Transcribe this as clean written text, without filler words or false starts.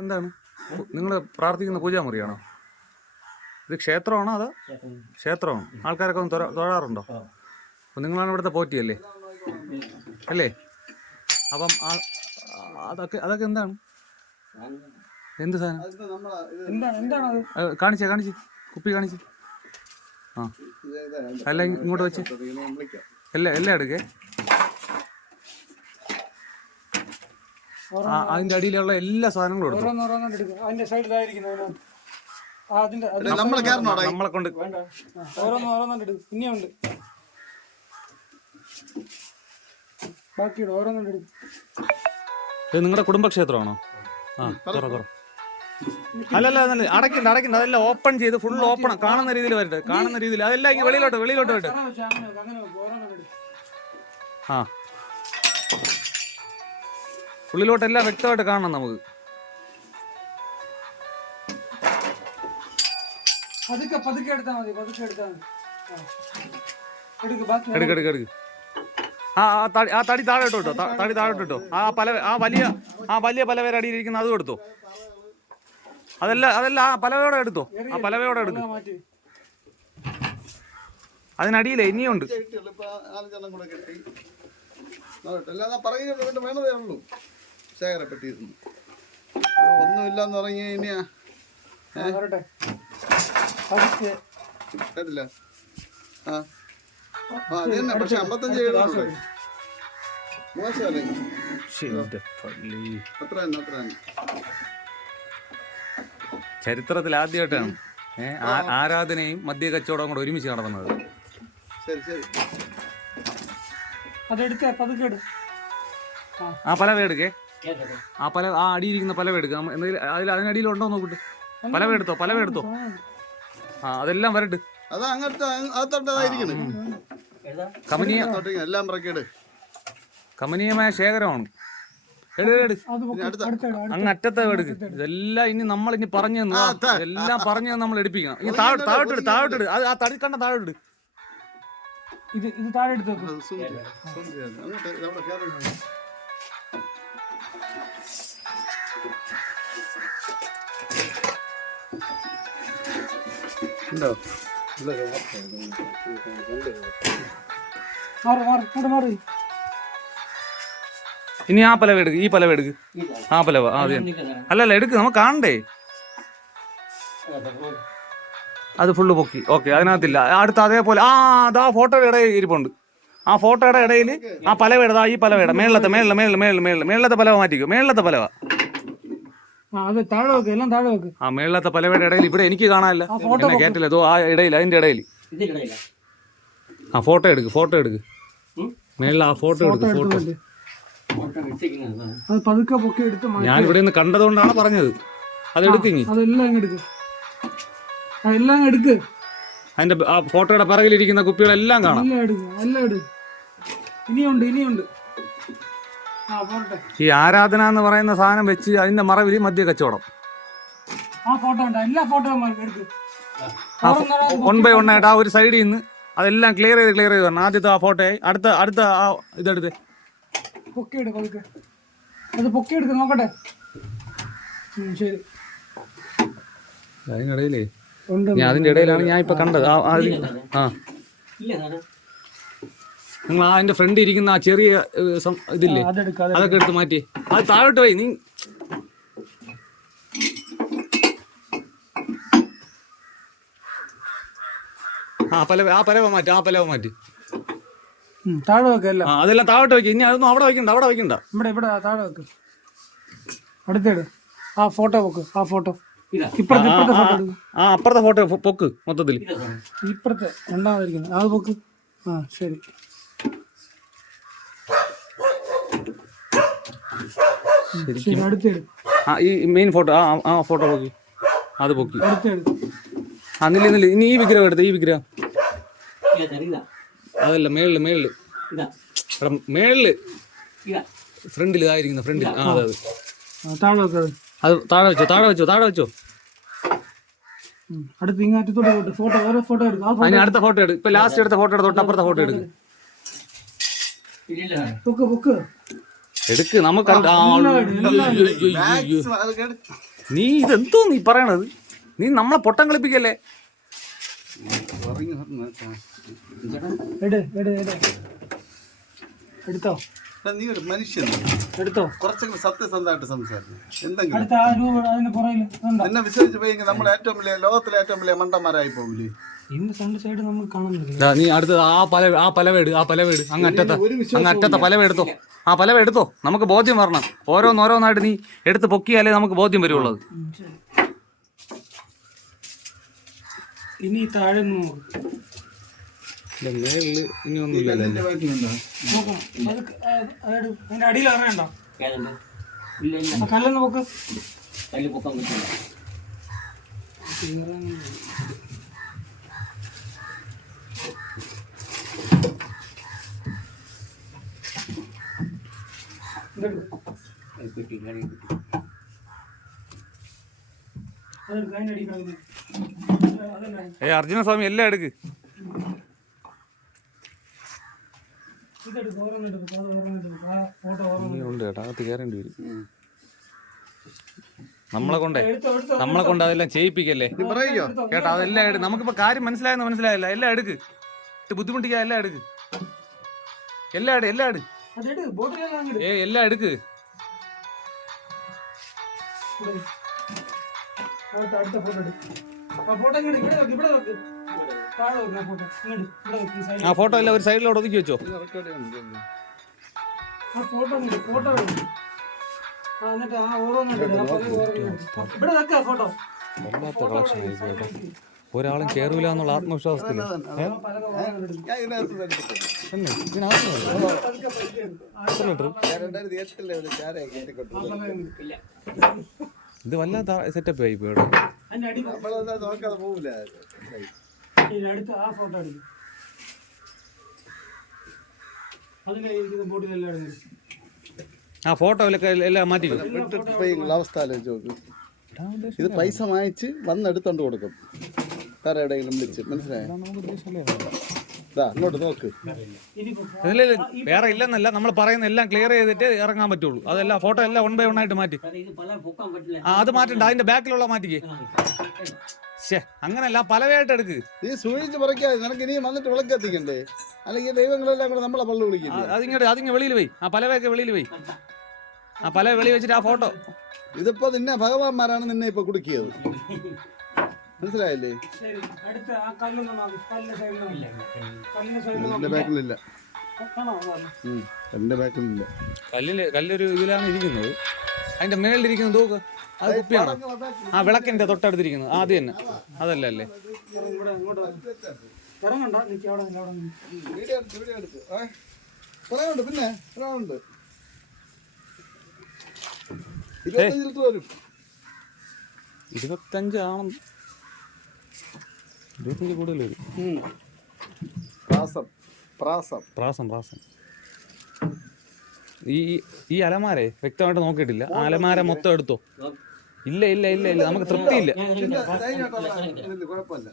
എന്താണ് നിങ്ങൾ പ്രാർത്ഥിക്കുന്ന പൂജാമുറിയാണോ? ഇത് ക്ഷേത്രമാണോ അതോ? ക്ഷേത്രമാണ്. ആൾക്കാരൊക്കെ ഒന്ന് തൊഴാറുണ്ടോ? അപ്പം നിങ്ങളാണ് ഇവിടുത്തെ പോറ്റിയല്ലേ അല്ലേ? അപ്പം അതൊക്കെ എന്താണ്? എന്ത് സാധനം? കാണിച്ച് കുപ്പി കാണിച്ച്. ആ എല്ലാം ഇങ്ങോട്ട് വെച്ച് എല്ലാം എടുക്കേ. അതിന്റെ അടിയിലുള്ള എല്ലാ സാധനങ്ങളും എടുക്കും. നമ്മളെ കൊണ്ട് ഇനിയുണ്ട് ബാക്കിയുണ്ട് ഓരോന്നും. ഇത് നിങ്ങളുടെ കുടുംബക്ഷേത്രമാണോ? ആ തുറ അല്ലല്ല അടയ്ക്കണ്ട അതെല്ലാം ഓപ്പൺ ചെയ്ത് ഫുൾ ഓപ്പൺ കാണുന്ന രീതിയിൽ വരട്ടെ. കാണുന്ന രീതിയിൽ അതെല്ലാം ഇങ്ങനെ വെളിയിലോട്ട് വരട്ടെ. ആ ഉള്ളിലോട്ടെല്ലാം വ്യക്തമായിട്ട് കാണണം നമുക്ക്. എടുക്ക്. ആ തടി താഴെ ഇട്ടോ. തടി താഴെ ഇട്ടോ. ആ വലിയ പലവേര അടിയിലിരിക്കുന്ന അതും എടുത്തോ. അതെല്ലാം ആ പലവയോടെ എടുത്തോ. ആ പലവയോടെ എടുക്കും. അതിനടിയിലേ ഇനിയുണ്ട്. ഒന്നുമില്ലെന്ന് പറഞ്ഞു കഴിഞ്ഞാ കേട്ടില്ല. അത് തന്നെ. പക്ഷെ 55 മോശമല്ലേ? അത്ര തന്നെ. ചരിത്രത്തിൽ ആദ്യമായിട്ടാണ് ആരാധനയും മദ്യ കച്ചവടവും കൂടെ ഒരുമിച്ച് നടന്നത്. ശരി ആ പലവ എടുക്കേ. ആ അടിയിരിക്കുന്ന പലവ എടുക്കുക. അതിനടിയിൽ ഉണ്ടോ നോക്കിട്ട് പലവ എടുത്തോ. ആ അതെല്ലാം വരട്ട്. കമനീയമായ ശേഖരമാണ്. അങ്ങ് അറ്റത്തെ എടുക്ക്. ഇതെല്ലാം ഇനി നമ്മൾ ഇനി പറഞ്ഞു എല്ലാം പറഞ്ഞു നമ്മൾ എടുപ്പിക്കണം. ഇനി താഴോട്ടിട്. ആ തടി കണ്ട താഴോട്ടിട്. ഇത് താഴെ എടുത്തോ. ഇനി ആ പലവ എടുക്ക്. ഈ പലവ എടുക്ക്. ആ പലവ അല്ലല്ല എടുക്ക്. നമുക്ക് കാണണ്ടേ. അത് ഫുള്ള് പൊക്കി. ഓക്കെ അതിനകത്തില്ല. അടുത്ത അതേപോലെ അതാ ഫോട്ടോയുടെ ഇടയിൽ ഇരിപ്പുണ്ട്. ആ ഫോട്ടോയുടെ ഇടയിൽ ആ പലവയുടെ ഈ പലവയുടെ മേളത്തെ പലവ മാറ്റിക്കോ. മേളത്തെ പലവ ആ മേളത്തെ പലവയുടെ ഇടയിൽ ഇവിടെ എനിക്ക് കാണാനില്ല. കേട്ടില്ല. ആ ഇടയിൽ അതിന്റെ ഇടയിൽ ആ ഫോട്ടോ എടുക്ക്. മേളിൽ ആ ഫോട്ടോ എടുക്ക്. ഞാൻ ഇവിടെ നിന്ന് കണ്ടതുകൊണ്ടാണ് പറഞ്ഞത്. അതെടുക്കിങ്ങി. അതിന്റെ ആ ഫോട്ടോയുടെ പിറകിലിരിക്കുന്ന കുപ്പികളെല്ലാം കാണാം. ഇനിയുണ്ട്. ഈ ആരാധന എന്ന് പറയുന്ന സാധനം വെച്ച് അതിന്റെ മറവിൽ മദ്യ കച്ചവടം. വൺ ബൈ വൺ ആയിട്ട് ആ ഒരു സൈഡിൽ നിന്ന് അതെല്ലാം ക്ലിയർ ചെയ്ത് വരണം. ആദ്യത്തെ ആ ഫോട്ടോയായി അടുത്ത ആ ഇതെടുത്ത് പൊക്കിയെടുക്ക് നോക്കട്ടെ. ശരി. അതിനിടയിലേ അതിന്റെ ഇടയിലാണ് ഞാൻ ഇപ്പൊ കണ്ടത്. നിങ്ങൾ അതിന്റെ ഫ്രണ്ട് ഇരിക്കുന്ന ആ ചെറിയ ഇതില്ലേ അതൊക്കെ എടുത്ത് മാറ്റി. അത് താഴോട്ട് പോയി. നീ ആ പലവ മാറ്റി. താഴെ വെക്കല്ല. അതെല്ലാം താഴോട്ട് വെക്ക്. ഇനി അതൊന്നും അവിടെ വെക്കണ്ട. ഇവിടെ താഴെ വെക്ക്. അടുത്തേട് ആ ഫോട്ടോ വെക്ക്. ആ ഫോട്ടോ അപ്പുറത്തെ ഫോട്ടോ പൊക്ക്. മൊത്തത്തിൽ ഇപ്പുറത്തെ രണ്ടാമതായിരിക്കുന്നു. അത് പൊക്ക്. ആ ശരി. അടുത്തേട് ഈ മെയിൻ ഫോട്ടോ ആ ഫോട്ടോ പൊക്കി. അത് പൊക്കി. അടുത്തേട് ഇനി ഈ വിഗ്രഹം എടുത്ത്. ഈ വിഗ്രഹം അതല്ല മേളില് ഫ്രണ്ടിൽ ഇതായിരിക്കുന്ന ഫ്രണ്ടിൽ. അത് താഴെ വെച്ചോ. അടുത്ത ഇങ്ങാറ്റത്തോട്ട് ഫോട്ടോ എടുക്കും. അതിന് അടുത്ത ഫോട്ടോ എടുക്കും. ഇപ്പൊ ലാസ്റ്റ് എടുത്ത ഫോട്ടോ തൊട്ട് അപ്പുറത്തെ ഫോട്ടോ എടുക്കും. പൊക്ക് എടുക്ക് നമുക്ക് കണ്ട് മാക്സിമം അത് കേട്. നീ ഇതെന്തോ നീ പറയണത്? നീ നമ്മളെ പൊട്ടം കളിപ്പിക്കല്ലേ? ഉറങ്ങി വന്ന്. എട് എട് എട് എടുത്തോ എടാ, നീ ഒരു മനുഷ്യൻ എടുത്തോ. കുറച്ചെങ്കിലും സത്യസന്ധമായിട്ട് സംസാരിക്കും. എന്തെങ്കിലും അടുത്ത ആ രൂപ അതിന് പുറകിൽ എന്താ എന്നെ വിശ്വസിച്ച് പോയെങ്കിൽ നമ്മൾ ഏറ്റവും വലിയ ലോകത്തിലെ ഏറ്റവും വലിയ മണ്ടന്മാരായി പോകില്ലേ? ഇന്ന് ഫ്രണ്ട് സൈഡ് നമുക്ക് കാണുന്നില്ല. ദാ, നീ അടുത്തത് ആ പലവേട് അങ്ങറ്റത്തെ പലവ എടുത്തോ. ആ പലവ എടുത്തോ. നമുക്ക് ബോധ്യം വരണം. ഓരോന്നോരോന്നായിട്ട് നീ എടുത്ത് പൊക്കിയാലേ നമുക്ക് ബോധ്യം വരുള്ളത്. ഇനി താഴെ നിന്ന് നോക്ക്. മേളില് ഇനി ഒന്നുമില്ലല്ലോ. എന്റെ ബാക്കിലുണ്ടോ? നോക്കണം. അതിന്റെ അടിയിൽ അറിയണ്ട. ആ കല്ലെന്ന് നോക്ക്. അർജുനസ്വാമി എല്ലാം എടുക്ക്. ഉണ്ട് കേട്ടോ, അകത്ത് കയറേണ്ടി വരും. നമ്മളെ കൊണ്ട് അതെല്ലാം ചെയ്യിപ്പിക്കല്ലേ നീ പറയോ? കേട്ടോ. അതെല്ലാം എടുക്ക്. നമുക്കിപ്പോ കാര്യം മനസ്സിലായില്ല. എല്ലാം എടുക്ക്. ബുദ്ധിമുട്ടിക്കാ. എല്ലാം എടുക്ക്. എല്ലാം എടു. എല്ലാം എടുക്ക്. അടുത്ത ഫോട്ടോ എടുക്കും. ആ ഫോട്ടോ ഇങ്ങോട്ട് ഇവിടെ വെക്ക്, ഇവിടെ വെക്ക്. താഴെ വെക്ക് ആ ഫോട്ടോ. ഇങ്ങോട്ട് ഇവിടെ വെക്ക്, ഈ സൈഡിൽ. ആ ഫോട്ടോ എല്ലാം ഒരു സൈഡിലോട്ട് ഒതുക്കി വെച്ചോ. റെക്കോർഡ് ചെയ്യുന്നുണ്ട്. ആ ഫോട്ടോ ഇങ്ങോട്ട്, ഫോട്ടോ എടുക്ക്. ആ എന്നിട്ട് ആ ഓരോന്നിട്ട് ആ പല ഓരോന്നിട്ട് ഇവിടെ വെക്ക ഫോട്ടോ. വല്ലാത്ത കളക്ഷൻ ആയിരിക്കും കേട്ടോ. ഒരാളും കേറൂല എന്നുള്ള ആത്മവിശ്വാസത്തില് ഞാൻ ഇതിനകത്ത് എടുത്തിട്ടുണ്ട്. ഇതിനകത്ത് ഞാൻ 2008 ഒരു ചാരയെ കയറ്റിക്കൊണ്ടു. ഇത് വല്ലാത്ത സെറ്റപ്പ് ആയി പോയി. അതിന്റെ അടി നമ്മളൊന്നും നോക്കാതെ പോവില്ല. അടുത്ത് ആ ഫോട്ടോ എടുക്കും. അതിന്റെ ഇരിക്കുന്ന ബോട്ടിലെല്ലാം എടുക്കും. ആ ഫോട്ടോയിലൊക്കെ എല്ലാം മാറ്റി. വിട്ടിട്ട് പോയി അവസ്ഥ ആലോചിച്ച് നോക്ക്. ഇത് പൈസ വാങ്ങിച്ച് വന്നെടുത്തോണ്ട് കൊടുക്കും. വേറെ എവിടെയെങ്കിലും വിളിച്ച്. മനസ്സിലായോ? ഇതാ അങ്ങോട്ട് നോക്ക്. വേറെ ഇല്ലെന്നല്ല, നമ്മൾ പറയുന്ന എല്ലാം ക്ലിയർ ചെയ്തിട്ട് ഇറങ്ങാൻ പറ്റുള്ളൂ. അതെല്ലാം ഫോട്ടോ എല്ലാം 1 by 1 ആയിട്ട് മാറ്റി. അത് മാറ്റണ്ട. അതിന്റെ ബാക്കിലുള്ള മാറ്റിക്കേ. അങ്ങനല്ല, പലവയായിട്ട് എടുക്ക്. നീ സൂചിച്ച് പറിക്കാതെ നിനക്ക് ഇനിയും വന്നിട്ട് വിളക്കെത്തിക്കണ്ടേ? അല്ലെങ്കിൽ ദൈവങ്ങളെല്ലാം കൂടെ നമ്മളെ പള്ളു വിളിക്കില്ലേ? അതിങ്ങ് വെളിയിൽ പോയി. ആ പലവയൊക്കെ വെളിയിൽ പോയി. ആ പല വെളി വെച്ചിട്ട് ആ ഫോട്ടോ. ഇതിപ്പോ നിന്നെ ഭഗവാന്മാരാണ് നിന്നെ ഇപ്പൊ കുടുക്കിയത്. മനസ്സിലായില്ലേ? എന്റെ ബാക്കിലില്ല. എന്റെ ബാക്കിലില്ല. കല്ലൊരു ഇതിലാണ് ഇരിക്കുന്നത്. അതിന്റെ മേളിലിരിക്കുന്നത് നോക്ക്. അത് കുപ്പിയാണോ? ആ വിളക്കിന്റെ തൊട്ടടുത്തിരിക്കുന്നത് ആദ്യം തന്നെ. അതല്ല അല്ലേ? പിന്നെ 25 ലിറ്റർ വരും. 25 ആണം. 25 കൂടുതൽ വരും. പ്രാസം. ഈ അലമാരെ വ്യക്തമായിട്ട് നോക്കിയിട്ടില്ല. ആ അലമാര മൊത്തം എടുത്തോ. ഇല്ല നമുക്ക് തൃപ്തിയില്ല. കുഴപ്പമില്ല.